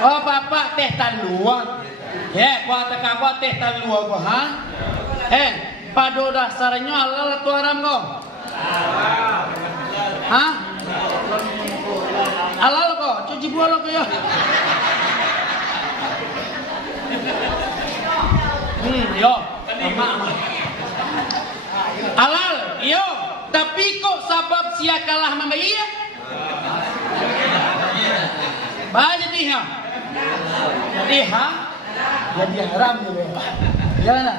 Oh bapak teh talua. Ya, gua teka gua teh talua gua ha. Pada dasarnya halal atau haram kok? Hah? Halal kok? Cuci bola kok ya? Yo, halal, yo. Tapi kok sabab sia kalah sama iya? Banyak dia. Jadi jadi haram juga. Jangan.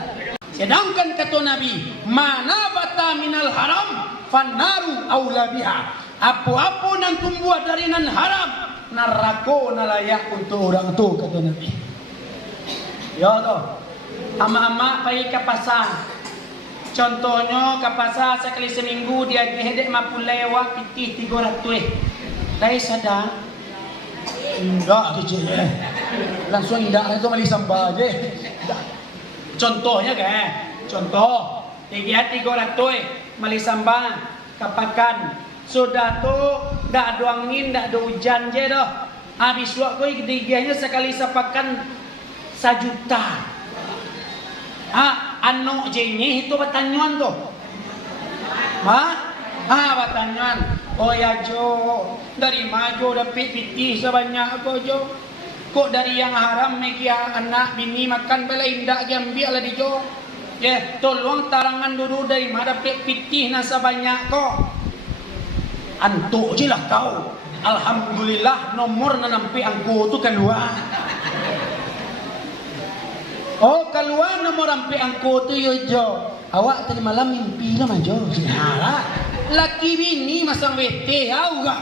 Sedangkan kata Nabi, mana bata minal haram, fanaru aula biha. Apa-apa yang tumbuh dari nan haram, neraka layak untuk orang tu kata Nabi. Ya toh. Ama-ama pergi ke pasar. Contohnya ke pasar sekali seminggu dia hedek mampu lewat pitih 300. Dari sadar. Enggak kecil langsung indah itu malah sambal aja. Contohnya kan, contoh 300 malah sambal kapakan sudah tu dak ada angin dak ada hujan je dah. Habis waktu ketiganya sekali sapakan 1 juta. Anu jenyi itu pertanyaan tu. Pertanyaan. Oh ya Jo, dari maju dapat pitih sebanyak kau Jo. Kok dari yang haram mekia anak bini makan bela indah ambil lah di Jo. Ya, tolong tarangan dulu dari mana dapat pitih nasa banyak kok. Antuk je lah kau. Alhamdulillah nomor nampi angku tu keluar. Oh keluar nomor nampi angku tu yo Jo. Awak tadi malam mimpi lah Jo. Laki bini masang WT, tahu gak?